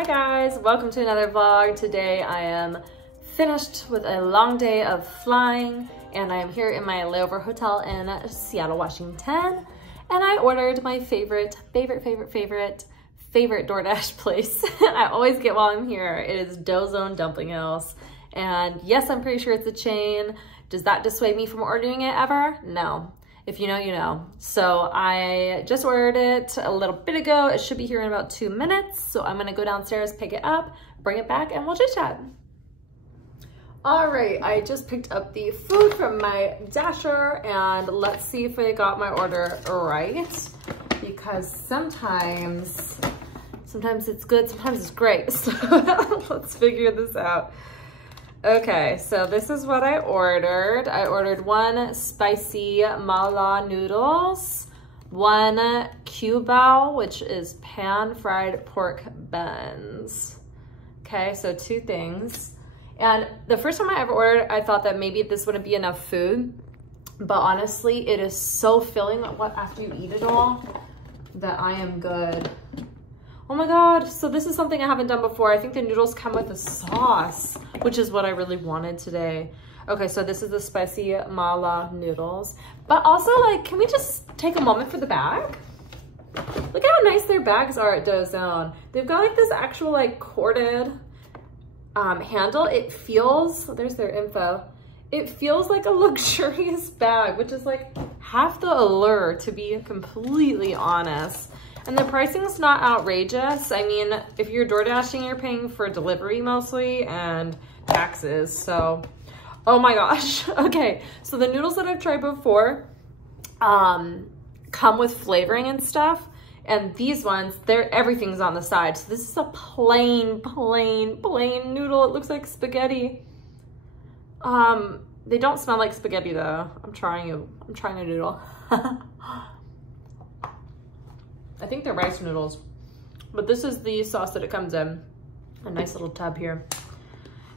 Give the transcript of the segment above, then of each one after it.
Hi guys, welcome to another vlog. Today I am finished with a long day of flying and I am here in my layover hotel in Seattle, Washington. And I ordered my favorite DoorDash place. I always get while I'm here. It is Doughzone Dumpling House. And yes, I'm pretty sure it's a chain. Does that dissuade me from ordering it ever? No. If you know, you know. So I just ordered it a little bit ago. It should be here in about 2 minutes. So I'm gonna go downstairs, pick it up, bring it back, and we'll chit chat. All right, I just picked up the food from my Dasher and let's see if I got my order right. Because sometimes it's good, sometimes it's great. So let's figure this out. Okay, so this is what I ordered. I ordered 1 spicy mala noodles, 1 Bao, which is pan-fried pork buns. Okay, so 2 things. And the first time I ever ordered, I thought that maybe this wouldn't be enough food, but honestly, it is so filling after you eat it all that I am good. Oh my God, so this is something I haven't done before. I think the noodles come with a sauce, which is what I really wanted today. Okay, so this is the spicy mala noodles. But also, like, can we just take a moment for the bag? Look how nice their bags are at Doughzone. They've got like this actual like corded handle. It feels, there's their info. It feels like a luxurious bag, which is like half the allure, to be completely honest. And the pricing is not outrageous. I mean, if you're door dashing, you're paying for delivery mostly and taxes. So, oh my gosh. Okay, so the noodles that I've tried before come with flavoring and stuff. And these ones, everything's on the side. So this is a plain noodle. It looks like spaghetti. They don't smell like spaghetti though. I'm trying a noodle. I think they're rice noodles, but this is the sauce that it comes in. A nice little tub here.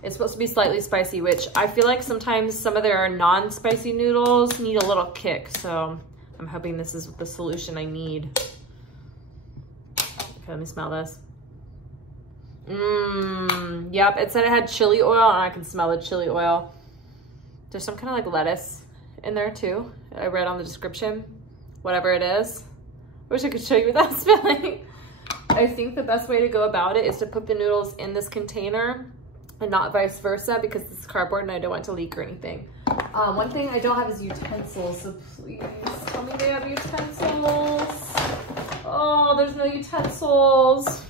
It's supposed to be slightly spicy, which I feel like sometimes some of their non-spicy noodles need a little kick. So I'm hoping this is the solution I need. Okay, let me smell this. Yep, it said it had chili oil and I can smell the chili oil. There's some kind of like lettuce in there too. I read on the description, whatever it is. Wish I could show you without smelling. I think the best way to go about it is to put the noodles in this container and not vice versa because this is cardboard and I don't want it to leak or anything. One thing I don't have is utensils, so please tell me they have utensils. Oh, there's no utensils.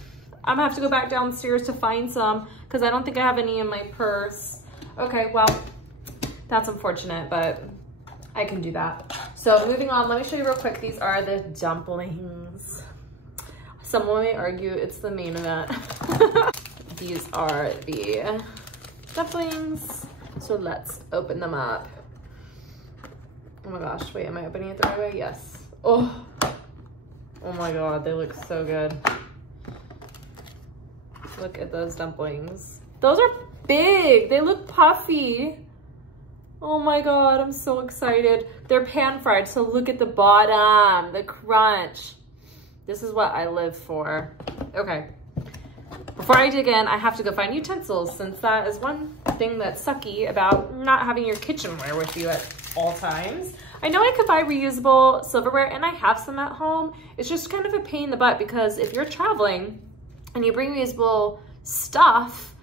I'm gonna have to go back downstairs to find some because I don't think I have any in my purse. Okay, well, that's unfortunate, but I can do that. So moving on, let me show you real quick. These are the dumplings. Someone may argue it's the main event. These are the dumplings. So let's open them up. Oh my gosh, wait, am I opening it the right way? Yes. Oh my God, they look so good. Look at those dumplings. Those are big, they look puffy. Oh my God, I'm so excited. They're pan fried, so look at the bottom, the crunch. This is what I live for. Okay, before I dig in, I have to go find utensils since that is one thing that's sucky about not having your kitchenware with you at all times. I know I could buy reusable silverware and I have some at home. It's just kind of a pain in the butt because if you're traveling and you bring reusable stuff,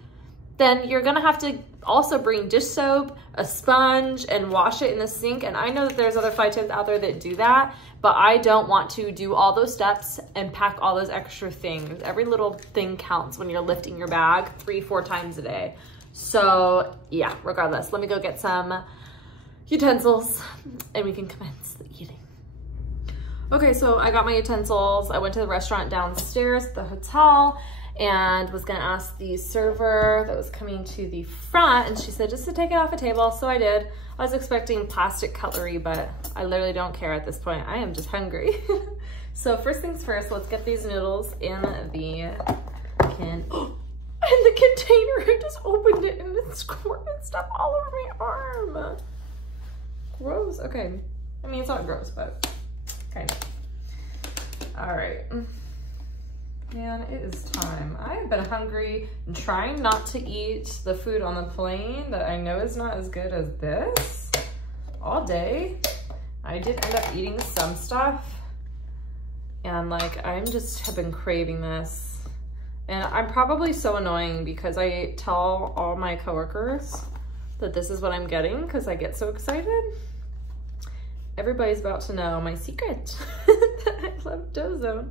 then you're gonna have to also bring dish soap, a sponge, and wash it in the sink. And I know that there's other flight attendants out there that do that, but I don't want to do all those steps and pack all those extra things. Every little thing counts when you're lifting your bag 3-4 times a day. So yeah, regardless, let me go get some utensils and we can commence the eating. Okay, so I got my utensils. I went to the restaurant downstairs at the hotel and was gonna ask the server that was coming to the front, and she said just to take it off a table, so I did. I was expecting plastic cutlery, but I literally don't care at this point. I am just hungry. So first things first, let's get these noodles in the can. In the container, I just opened it and it squirted stuff all over my arm. Gross, okay. I mean, it's not gross, but kind of. All right. Man, it is time. I been hungry and trying not to eat the food on the plane that I know is not as good as this all day. I did end up eating some stuff, and like I'm just have been craving this. And I'm probably so annoying because I tell all my coworkers that this is what I'm getting because I get so excited. Everybody's about to know my secret that I love Dozone.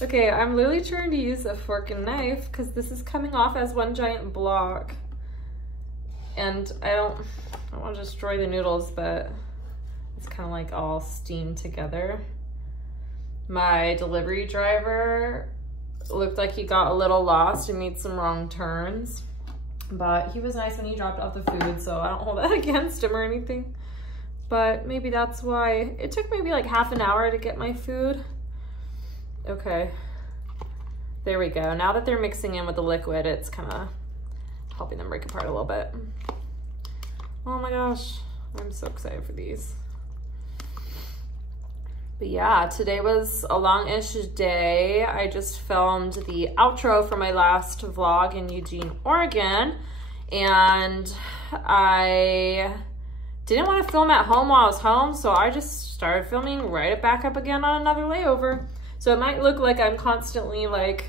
Okay, I'm literally trying to use a fork and knife because this is coming off as one giant block. And I don't want to destroy the noodles, but it's kind of like all steamed together. My delivery driver looked like he got a little lost and made some wrong turns, but he was nice when he dropped off the food, so I don't hold that against him or anything. But maybe that's why it took maybe like half an hour to get my food. Okay, there we go. Now that they're mixing in with the liquid, it's kind of helping them break apart a little bit. Oh my gosh, I'm so excited for these. But yeah, today was a long-ish day. I just filmed the outro for my last vlog in Eugene, Oregon, and I didn't want to film at home while I was home, so I just started filming right back up again on another layover. So it might look like I'm constantly like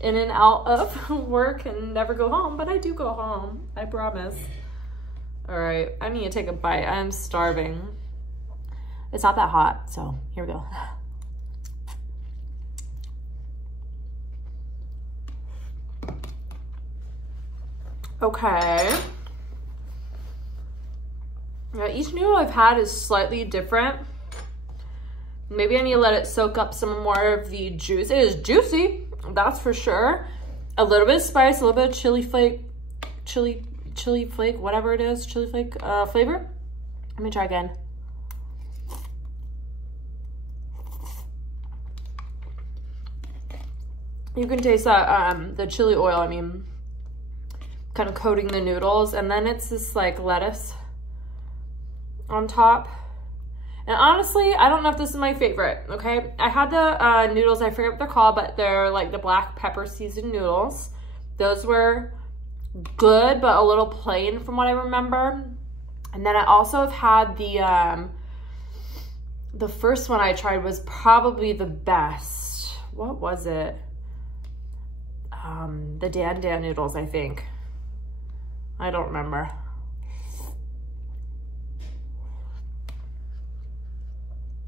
in and out of work and never go home, but I do go home, I promise. All right, I need to take a bite. I'm starving. It's not that hot, so here we go. Okay. Yeah, each noodle I've had is slightly different. Maybe I need to let it soak up some more of the juice. It is juicy, that's for sure. A little bit of spice, a little bit of chili flake, chili flake, whatever it is, chili flake flavor. Let me try again. You can taste that, the chili oil, I mean, kind of coating the noodles. And then it's this like lettuce on top. And honestly, I don't know if this is my favorite, okay? I had the noodles, I forget what they're called, but they're like the black pepper seasoned noodles. Those were good, but a little plain from what I remember. And then I also have had the first one I tried was probably the best. What was it? The Dan noodles, I think. I don't remember.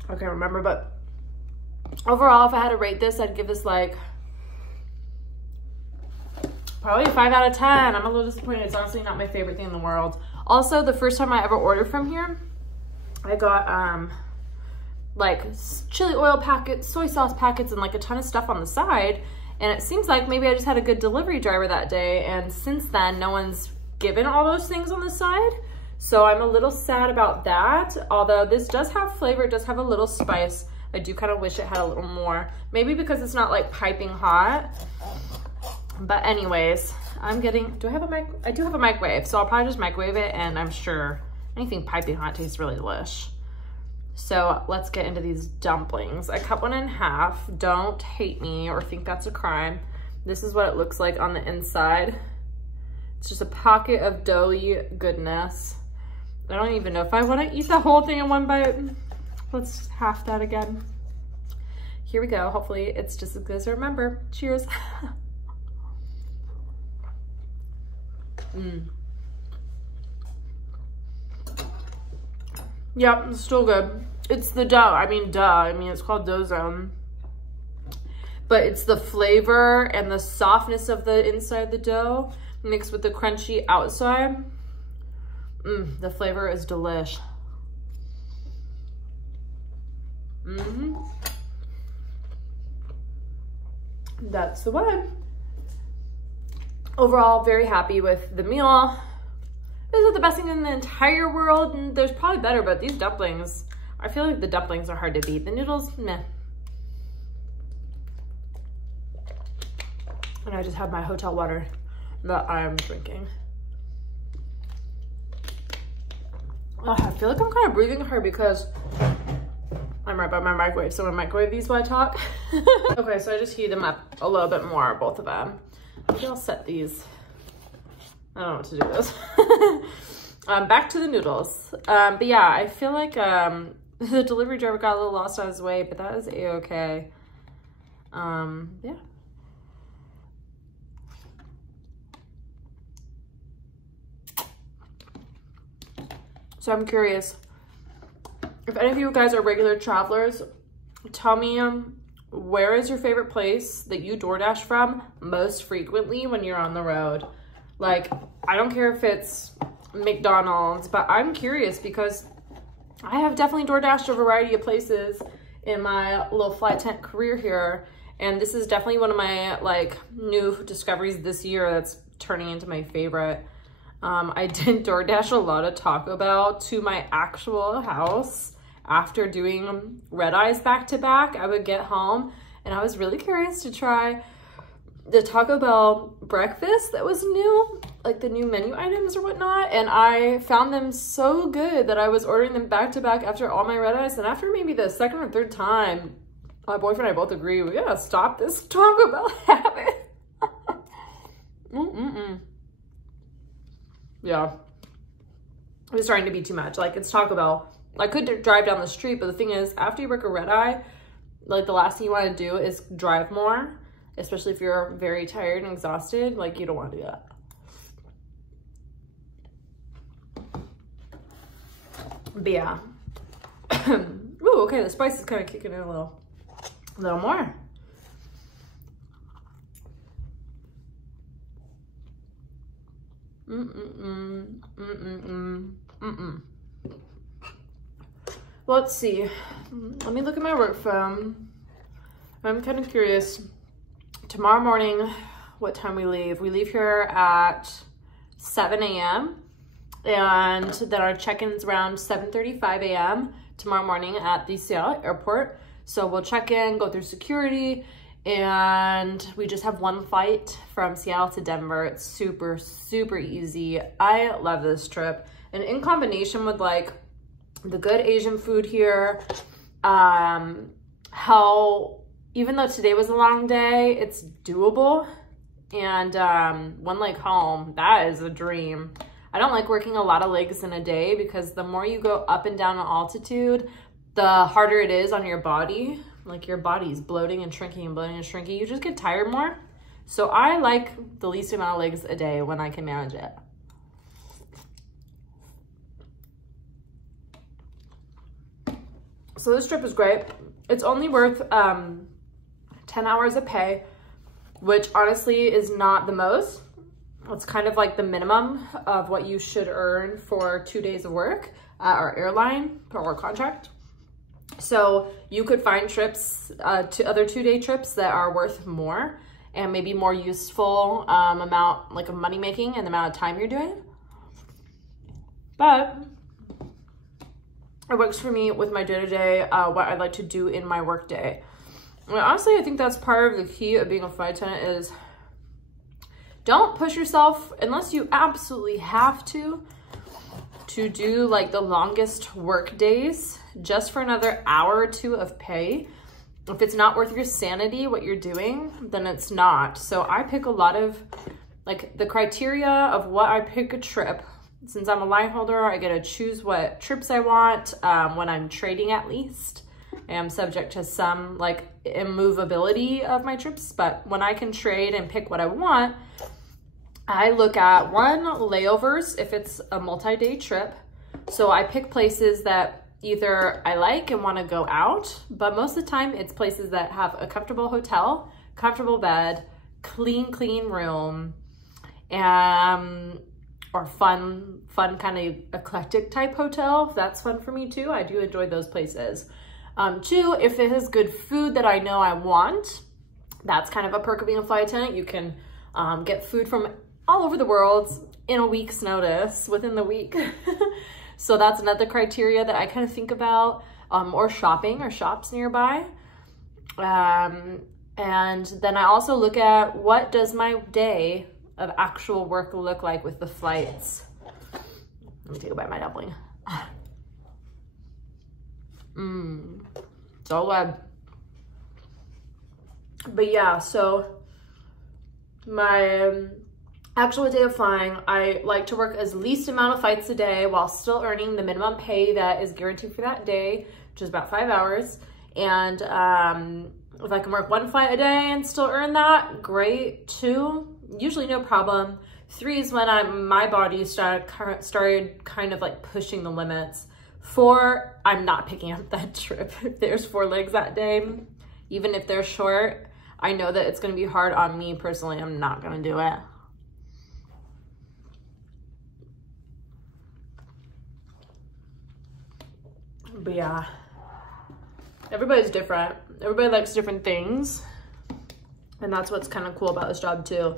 I can't remember, but overall, if I had to rate this, I'd give this like probably a 5 out of 10. I'm a little disappointed. It's honestly not my favorite thing in the world. Also, the first time I ever ordered from here, I got like chili oil packets, soy sauce packets, and like a ton of stuff on the side. And it seems like maybe I just had a good delivery driver that day. And since then, no one's given all those things on the side. So I'm a little sad about that. Although this does have flavor, it does have a little spice. I do kind of wish it had a little more. Maybe because it's not like piping hot. But anyways, I'm getting, do I have a mic? I do have a microwave. So I'll probably just microwave it, and I'm sure anything piping hot tastes really delish. So let's get into these dumplings. I cut one in half. Don't hate me or think that's a crime. This is what it looks like on the inside. It's just a pocket of doughy goodness. I don't even know if I want to eat the whole thing in one bite. Let's half that again. Here we go. Hopefully it's just as good as I remember. Cheers. Yep, it's still good. It's the dough. I mean, duh. I mean, it's called Dozone. But it's the flavor and the softness of the inside of the dough mixed with the crunchy outside. The flavor is delish. That's the one. Overall, very happy with the meal. This is the best thing in the entire world, and there's probably better, but these dumplings, I feel like the dumplings are hard to beat. The noodles, meh. And I just have my hotel water that I'm drinking. Oh, I feel like I'm kind of breathing hard because I'm right by my microwave, so I'm gonna microwave these while I talk. Okay, so I just heat them up a little bit more, both of them. Maybe I'll set these. I don't know what to do with those. Back to the noodles. But yeah, I feel like the delivery driver got a little lost on his way, but that is a-okay. Yeah. So I'm curious, if any of you guys are regular travelers, tell me where is your favorite place that you DoorDash from most frequently when you're on the road? Like, I don't care if it's McDonald's, but I'm curious because I have definitely DoorDashed a variety of places in my little fly tent career here. And this is definitely one of my like new discoveries this year that's turning into my favorite. I did DoorDash a lot of Taco Bell to my actual house after doing red eyes back to back. I would get home and I was really curious to try the Taco Bell breakfast that was new, like the new menu items or whatnot. And I found them so good that I was ordering them back to back after all my red eyes. And after maybe the second or third time, my boyfriend and I both agreed, we gotta stop this Taco Bell habit. Yeah, it was starting to be too much. Like, it's Taco Bell. I could drive down the street, but the thing is, after you work a red eye, like, the last thing you want to do is drive more, especially if you're very tired and exhausted. Like, you don't want to do that. But yeah. Ooh, okay, the spice is kind of kicking in a little more. Let's see. Let me look at my work phone. I'm kind of curious. Tomorrow morning, what time we leave? We leave here at 7 a.m. and then our check-in is around 7:35 a.m. tomorrow morning at the Seattle airport. So we'll check in, go through security, and we just have one flight from Seattle to Denver. It's super, super easy. I love this trip. And in combination with like the good Asian food here, how even though today was a long day, it's doable. And one leg home, that is a dream. I don't like working a lot of legs in a day because the more you go up and down in altitude, the harder it is on your body. Like, your body's bloating and shrinking and bloating and shrinking. You just get tired more. So I like the least amount of legs a day when I can manage it. So this trip is great. It's only worth 10 hours of pay, which honestly is not the most. It's kind of like the minimum of what you should earn for 2 days of work at our airline or contract. So you could find trips to other 2-day trips that are worth more and maybe more useful amount like of money making and the amount of time you're doing. But it works for me with my day-to-day, what I'd like to do in my work day. And honestly, I think that's part of the key of being a flight attendant is don't push yourself unless you absolutely have to do like the longest work days just for another hour or two of pay. If it's not worth your sanity, what you're doing, then it's not. So I pick a lot of like the criteria of what I pick a trip. Since I'm a line holder, I get to choose what trips I want when I'm trading at least. I am subject to some like immovability of my trips, but when I can trade and pick what I want, I look at one, layovers if it's a multi-day trip. So I pick places that either I like and want to go out, but most of the time it's places that have a comfortable hotel, comfortable bed, clean room, or fun kind of eclectic type hotel. That's fun for me too. I do enjoy those places. Two, if it has good food that I know I want, that's kind of a perk of being a flight attendant. You can get food from all over the world in a week's notice, within the week. So that's another criteria that I kind of think about, or shopping or shops nearby. And then I also look at what does my day of actual work look like with the flights. Let me take a bite of my dumpling. It's all good. But yeah, so my actual day of flying, I like to work as least amount of flights a day while still earning the minimum pay that is guaranteed for that day, which is about 5 hours. And if I can work 1 flight a day and still earn that, great. 2, usually no problem. 3 is when my body started kind of like pushing the limits. 4, I'm not picking up that trip. If there's 4 legs that day, even if they're short, I know that it's gonna be hard on me personally. I'm not gonna do it. But yeah, everybody's different. Everybody likes different things. And that's what's kind of cool about this job too,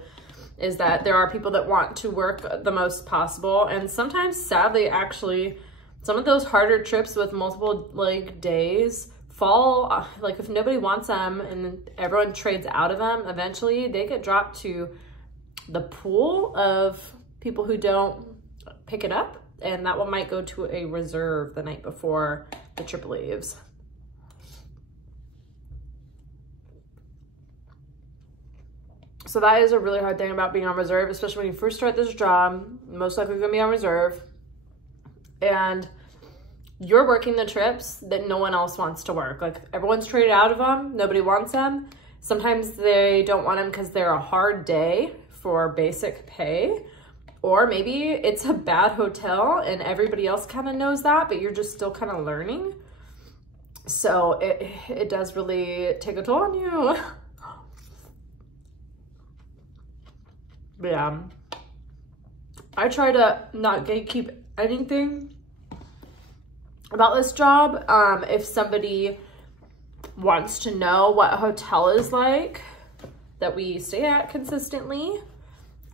is that there are people that want to work the most possible. And sometimes, sadly, actually, some of those harder trips with multiple like days fall, like if nobody wants them and everyone trades out of them, eventually they get dropped to the pool of people who don't pick it up. And that one might go to a reserve the night before the trip leaves. So that is a really hard thing about being on reserve, especially when you first start this job. Most likely gonna be on reserve. And you're working the trips that no one else wants to work. Like everyone's traded out of them, nobody wants them. Sometimes they don't want them because they're a hard day for basic pay. Or maybe it's a bad hotel and everybody else kind of knows that, but you're just still kind of learning. So it does really take a toll on you. But yeah, I try to not gatekeep anything about this job. If somebody wants to know what a hotel is like that we stay at consistently,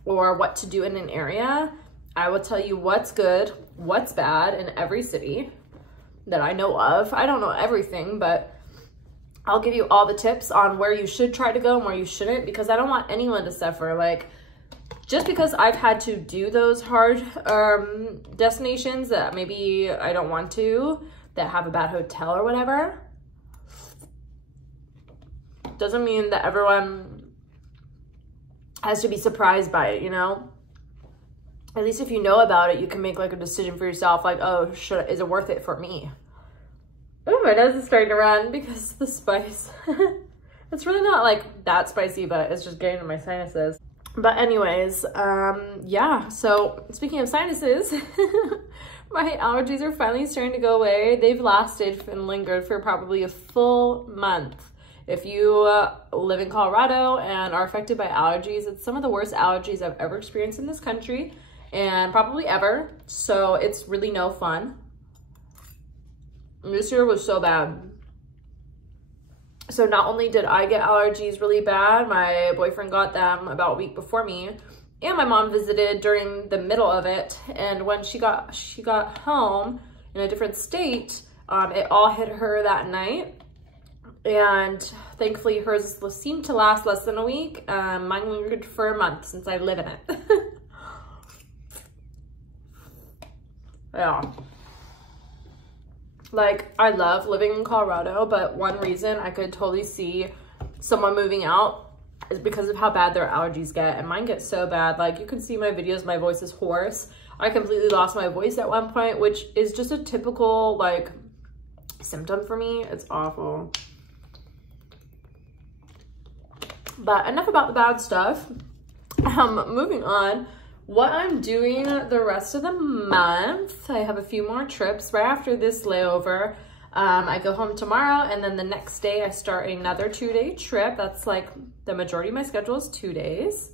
or what to do in an area, I will tell you what's good, what's bad in every city that I know of. I don't know everything, but I'll give you all the tips on where you should try to go and where you shouldn't, because I don't want anyone to suffer. Like, just because I've had to do those hard destinations that maybe I don't want to, that have a bad hotel or whatever, doesn't mean that everyone has to be surprised by it, you know? At least if you know about it, you can make like a decision for yourself, like, oh, is it worth it for me? Oh, my nose is starting to run because of the spice. It's really not like that spicy, but it's just getting to my sinuses. But anyways, yeah, so speaking of sinuses, my allergies are finally starting to go away. They've lasted and lingered for probably a full month. If you live in Colorado and are affected by allergies, it's some of the worst allergies I've ever experienced in this country and probably ever. So it's really no fun. And this year was so bad. So not only did I get allergies really bad, my boyfriend got them about a week before me, and my mom visited during the middle of it. And when she got home in a different state, it all hit her that night. And thankfully hers seemed to last less than a week. Mine lingered for a month since I live in it. Yeah. Like, I love living in Colorado, but one reason I could totally see someone moving out is because of how bad their allergies get. And mine get so bad. Like, you can see my videos, my voice is hoarse. I completely lost my voice at one point, which is just a typical, like, symptom for me. It's awful. But enough about the bad stuff. Moving on. What I'm doing the rest of the month, I have a few more trips right after this layover. I go home tomorrow, and then the next day I start another 2-day trip. That's like the majority of my schedule is 2 days.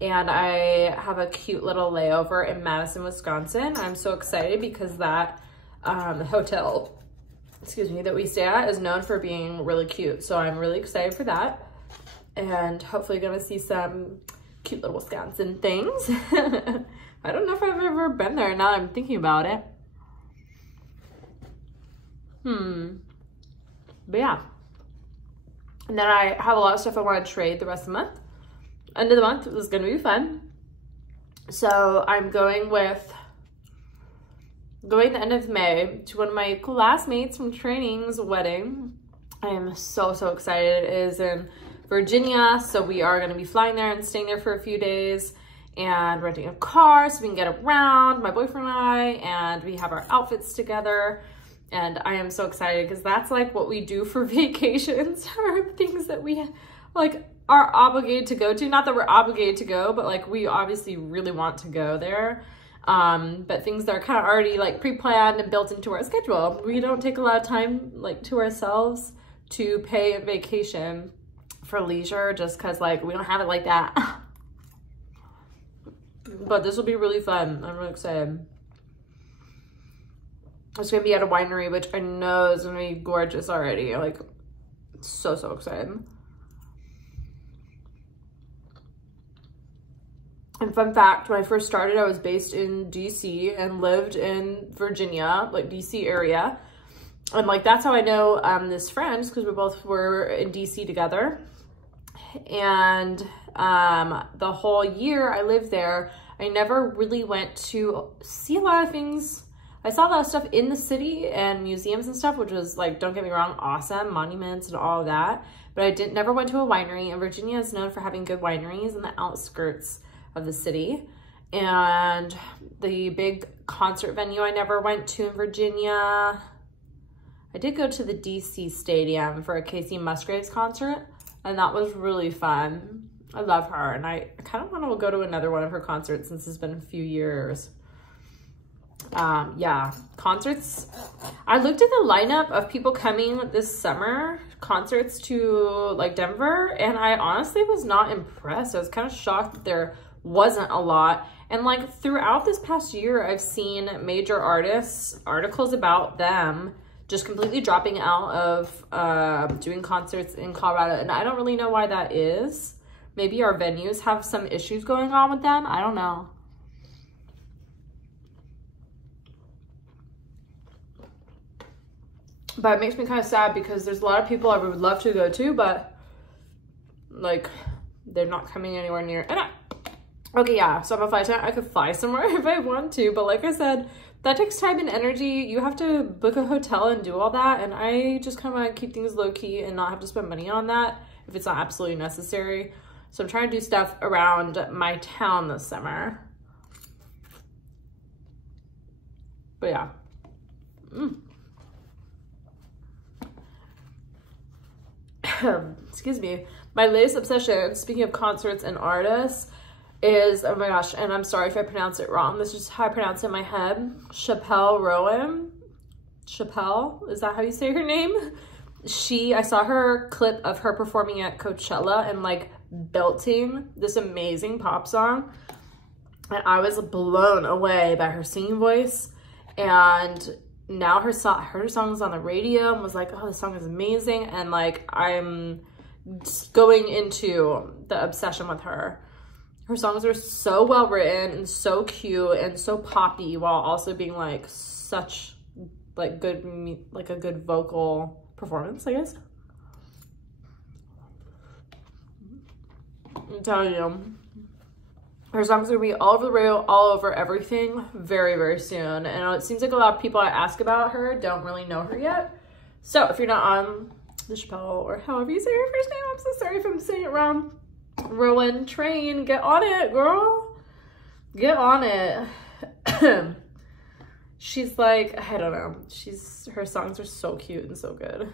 And I have a cute little layover in Madison, Wisconsin. I'm so excited because that hotel, that we stay at is known for being really cute. So I'm really excited for that. And hopefully gonna see some cute little Wisconsin things. I don't know if I've ever been there now that I'm thinking about it. But yeah. And then I have a lot of stuff I want to trade the rest of the month. End of the month is going to be fun. So I'm going the end of May to one of my classmates from training's wedding. I am so, so excited. It is in Virginia, so we are going to be flying there and staying there for a few days and renting a car so we can get around, my boyfriend and I, and we have our outfits together. And I am so excited because that's like what we do for vacations, are things that we like are obligated to go to. Not that we're obligated to go, but like we obviously really want to go there. But things that are kind of already like pre-planned and built into our schedule. We don't take a lot of time like to ourselves to pay a vacation for leisure just because like we don't have it like that. But this will be really fun. I'm really excited. It's gonna be at a winery, which I know is gonna be gorgeous already. Like, so, so excited. And fun fact, when I first started, I was based in DC and lived in Virginia, like DC area. And like, that's how I know this friend, because we both were in DC together. And the whole year I lived there, I never really went to see a lot of things. I saw a lot of stuff in the city and museums and stuff, which was like, don't get me wrong, awesome, monuments and all of that. But I never went to a winery, and Virginia is known for having good wineries in the outskirts of the city. And the big concert venue I never went to in Virginia. I did go to the DC Stadium for a Casey Musgraves concert, and that was really fun. I love her, and I kind of want to go to another one of her concerts since it's been a few years. Yeah, concerts. I looked at the lineup of people coming this summer, concerts to like Denver, and I honestly was not impressed. I was kind of shocked that there wasn't a lot. And like throughout this past year, I've seen major artists, articles about them just completely dropping out of doing concerts in Colorado. And I don't really know why that is. Maybe our venues have some issues going on with them. I don't know. But it makes me kind of sad because there's a lot of people I would love to go to, but like they're not coming anywhere near. And okay, yeah, so I'm a flight attendant. I could fly somewhere if I want to, but like I said, that takes time and energy. You have to book a hotel and do all that, and I just kind of want to keep things low-key and not have to spend money on that if it's not absolutely necessary. So I'm trying to do stuff around my town this summer. But yeah. Excuse me. My latest obsession, speaking of concerts and artists, is, oh my gosh, and I'm sorry if I pronounce it wrong. This is just how I pronounce it in my head. Chappelle Roan. Chappelle, is that how you say her name? I saw her clip of her performing at Coachella and like belting this amazing pop song. And I was blown away by her singing voice. And now her song's on the radio and was like, oh, this song is amazing. And like, I'm going into the obsession with her. Her songs are so well written and so cute and so poppy while also being like such like good, like a good vocal performance, I guess. I'm telling you, her songs are gonna be all over the radio, all over everything very, very soon. And it seems like a lot of people I ask about her don't really know her yet. So if you're not on the Chappelle or however you say her first name, I'm so sorry if I'm saying it wrong. Rowan train, get on it, girl. Get on it. She's like, I don't know. Her songs are so cute and so good.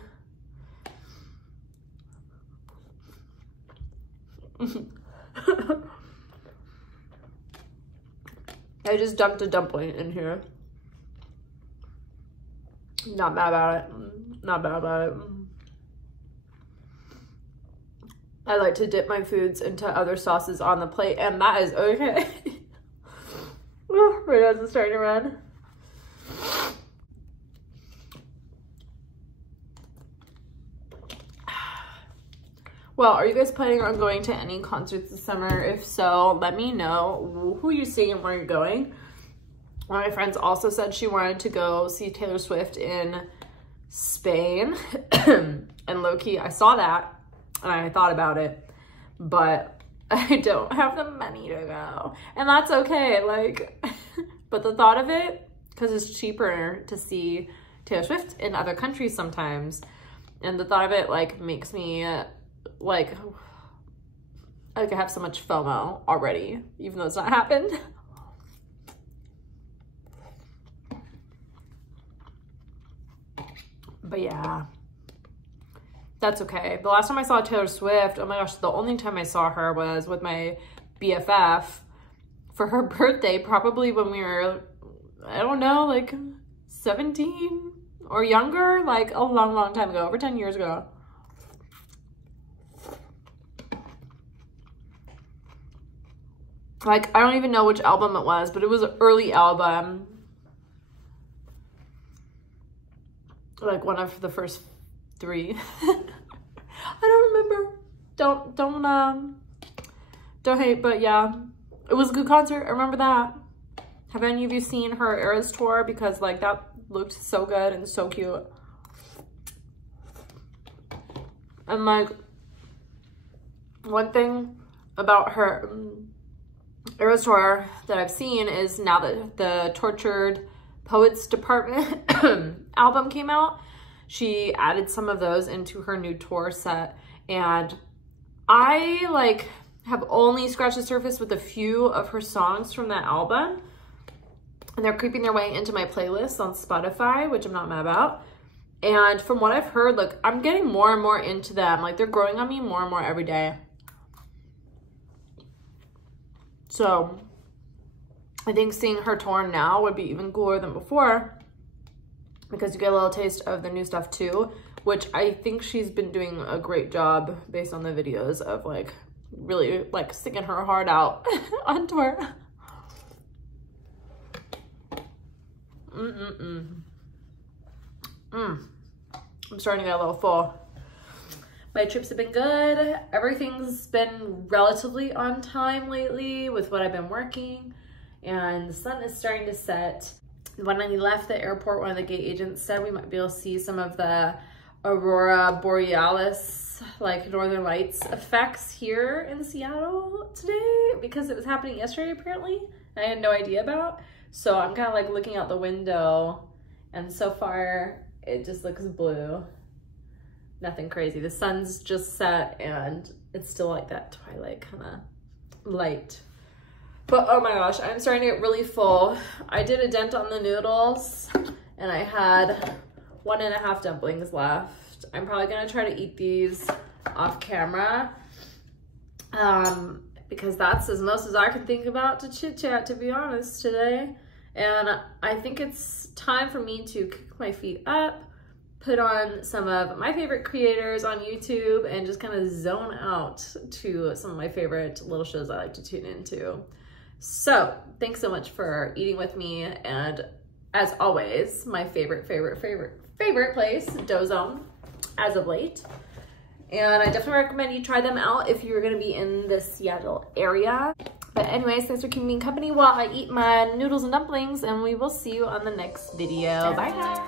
I just dumped a dumpling in here. Not mad about it. Not bad about it. I like to dip my foods into other sauces on the plate, and that is okay. My nose is starting to run. Well, are you guys planning on going to any concerts this summer? If so, let me know who you're seeing and where you're going. One of my friends also said she wanted to go see Taylor Swift in Spain. And low-key, I saw that and I thought about it, but I don't have the money to go. And that's okay, like, but the thought of it, because it's cheaper to see Taylor Swift in other countries sometimes, And the thought of it like makes me like I have so much FOMO already, even though it's not happened. But yeah, that's okay. The last time I saw Taylor Swift, oh my gosh, the only time I saw her was with my BFF for her birthday, probably when we were, I don't know, like 17 or younger, like a long, long time ago, over 10 years ago. Like, I don't even know which album it was, but it was an early album. Like one of the first 3. I don't remember. Don't hate, but yeah, it was a good concert. I remember that. Have any of you seen her Eras tour? Because like that looked so good and so cute. And like one thing about her Eras tour that I've seen is now that the Tortured Poets Department album came out, she added some of those into her new tour set, and I like have only scratched the surface with a few of her songs from that album, and they're creeping their way into my playlist on Spotify, which I'm not mad about. And from what I've heard, like I'm getting more and more into them. Like they're growing on me more and more every day. So I think seeing her tour now would be even cooler than before, because you get a little taste of the new stuff too, which I think she's been doing a great job based on the videos of like really like singing her heart out on tour. I'm starting to get a little full. My trips have been good. Everything's been relatively on time lately with what I've been working, and the sun is starting to set. When I left the airport, one of the gate agents said we might be able to see some of the Aurora Borealis, like Northern Lights effects here in Seattle today, because it was happening yesterday apparently. I had no idea about. So I'm kind of like looking out the window, and so far it just looks blue. Nothing crazy. The sun's just set and it's still like that twilight kind of light. But oh my gosh, I'm starting to get really full. I did a dent on the noodles and I had 1.5 dumplings left. I'm probably gonna try to eat these off camera because that's as most as I can think about to chit chat, to be honest, today. And I think it's time for me to kick my feet up, put on some of my favorite creators on YouTube, and just kind of zone out to some of my favorite little shows I like to tune into. So thanks so much for eating with me, and as always, my favorite place, Dozone, as of late. And I definitely recommend you try them out if you're gonna be in the Seattle area. But anyways, thanks for keeping me company while I eat my noodles and dumplings, and we will see you on the next video. Bye guys.